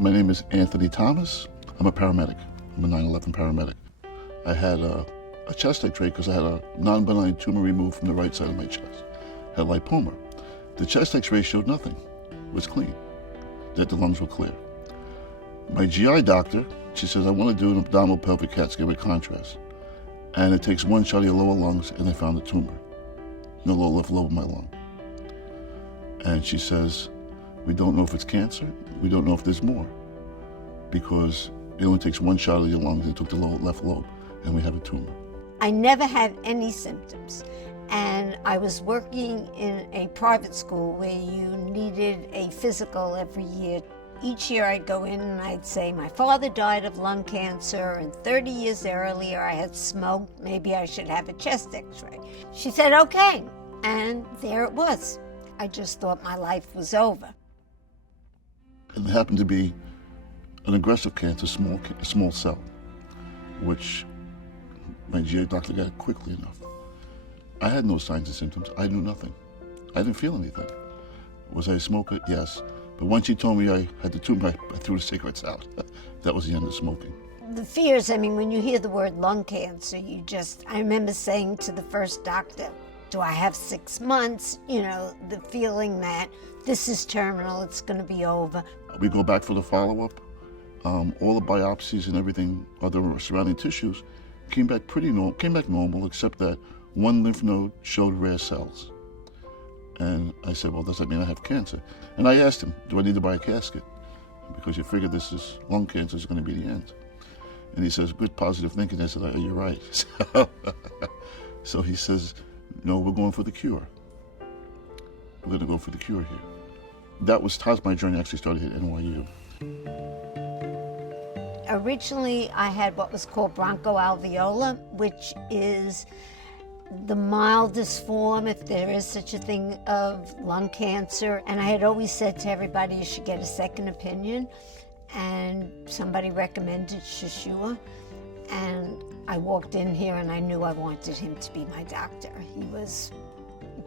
My name is Anthony Thomas. I'm a paramedic. I'm a 9/11 paramedic. I had a chest x-ray because I had a non-benign tumor removed from the right side of my chest. I had lipoma. The chest x-ray showed nothing. It was clean, that the lungs were clear. My GI doctor, she says, I want to do an abdominal pelvic CAT scan with contrast. And it takes one shot of your lower lungs, and they found a tumor in the lower left lobe of my lung. And she says, we don't know if it's cancer. We don't know if there's more, because it only takes one shot of your lungs. They took the lower left lobe, and we have a tumor. I never had any symptoms. And I was working in a private school where you needed a physical every year. Each year I'd go in and I'd say, my father died of lung cancer, and 30 years earlier I had smoked. Maybe I should have a chest x-ray. She said, okay. And there it was. I just thought my life was over. It happened to be an aggressive cancer, small cell, which my GI doctor got quickly enough. I had no signs and symptoms. I knew nothing. I didn't feel anything. Was I a smoker? Yes. But once she told me I had the tumor, I threw the cigarettes out. That was the end of smoking. The fears, I mean, when you hear the word lung cancer, I remember saying to the first doctor, do I have 6 months? You know, the feeling that this is terminal, it's going to be over. We go back for the follow-up. All the biopsies and everything, other surrounding tissues, came back normal, except that one lymph node showed rare cells. And I said, well, does that mean I have cancer? And I asked him, do I need to buy a casket? Because you figure lung cancer is going to be the end. And he says, good positive thinking. I said, oh, you're right. So he says, no, we're going for the cure. We're going to go for the cure here. That was how my journey actually started at NYU. Originally, I had what was called bronchoalveolar, which is the mildest form, if there is such a thing, of lung cancer. And I had always said to everybody, you should get a second opinion. And somebody recommended Shishua. And I walked in here and I knew I wanted him to be my doctor. He was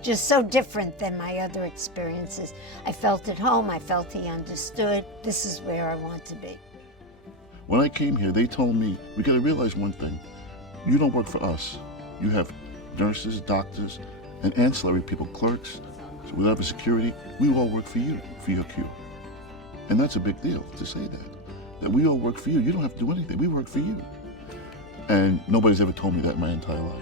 just so different than my other experiences. I felt at home, I felt he understood. This is where I want to be. When I came here, they told me, we got to realize one thing. You don't work for us. You have nurses, doctors, and ancillary people, clerks, whatever security. We all work for you, for your cure. And that's a big deal to say that we all work for you. You don't have to do anything. We work for you. And nobody's ever told me that in my entire life.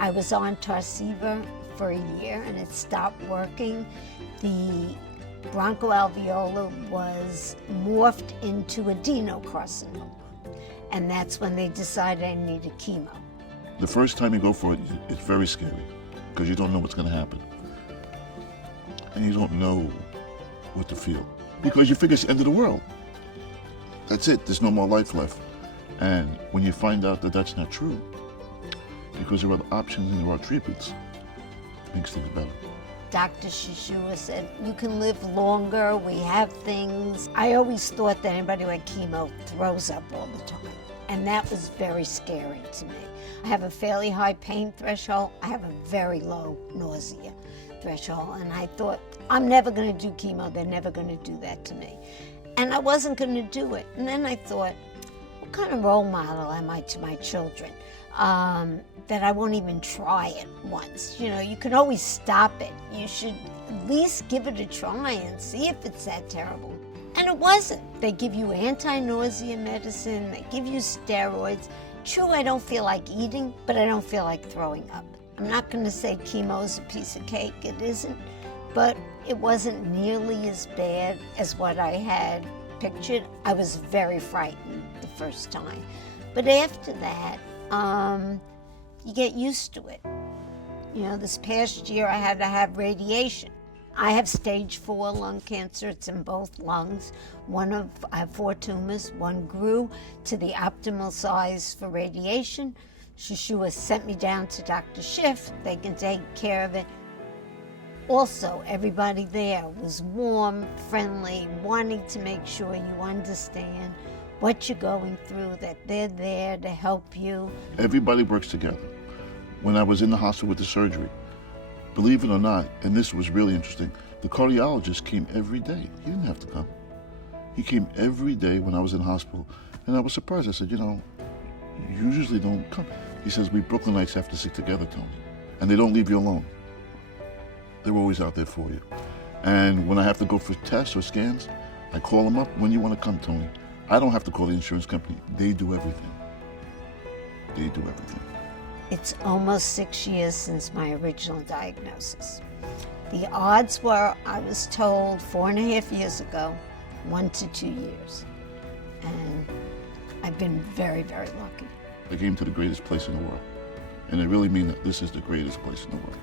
I was on Tarceva for a year and it stopped working. The bronchoalveolar was morphed into adenocarcinoma. And that's when they decided I needed chemo. The first time you go for it, it's very scary because you don't know what's going to happen. And you don't know what to feel because you figure it's the end of the world. That's it. There's no more life left. And when you find out that that's not true, because there are options and there are treatments, it makes things better. Dr. Shishua said, you can live longer, we have things. I always thought that anybody who had chemo throws up all the time. And that was very scary to me. I have a fairly high pain threshold. I have a very low nausea threshold. And I thought, I'm never going to do chemo. They're never going to do that to me. And I wasn't going to do it. And then I thought, what kind of role model am I to my children? That I won't even try it once. You know, you can always stop it. You should at least give it a try and see if it's that terrible. And it wasn't. They give you anti-nausea medicine, they give you steroids. True, I don't feel like eating, but I don't feel like throwing up. I'm not going to say chemo is a piece of cake, it isn't, but it wasn't nearly as bad as what I had pictured. I was very frightened the first time. But after that, you get used to it. You know, this past year I had to have radiation. I have stage 4 lung cancer. It's in both lungs. I have 4 tumors. One grew to the optimal size for radiation. Shishua sent me down to Dr. Schiff. They can take care of it. Also, everybody there was warm, friendly, wanting to make sure you understand what you're going through, that they're there to help you. Everybody works together. When I was in the hospital with the surgery, believe it or not, and this was really interesting, The cardiologist came every day. He didn't have to come. He came every day when I was in hospital, and I was surprised. I said, you usually don't come. He says, we Brooklynites have to stick together, Tony, and they don't leave you alone. They're always out there for you. And when I have to go for tests or scans, I call them up. When you want to come, Tony? I don't have to call the insurance company. They do everything. They do everything. It's almost 6 years since my original diagnosis. The odds were, I was told 4.5 years ago, 1 to 2 years. And I've been very, very lucky. I came to the greatest place in the world. And I really mean that this is the greatest place in the world.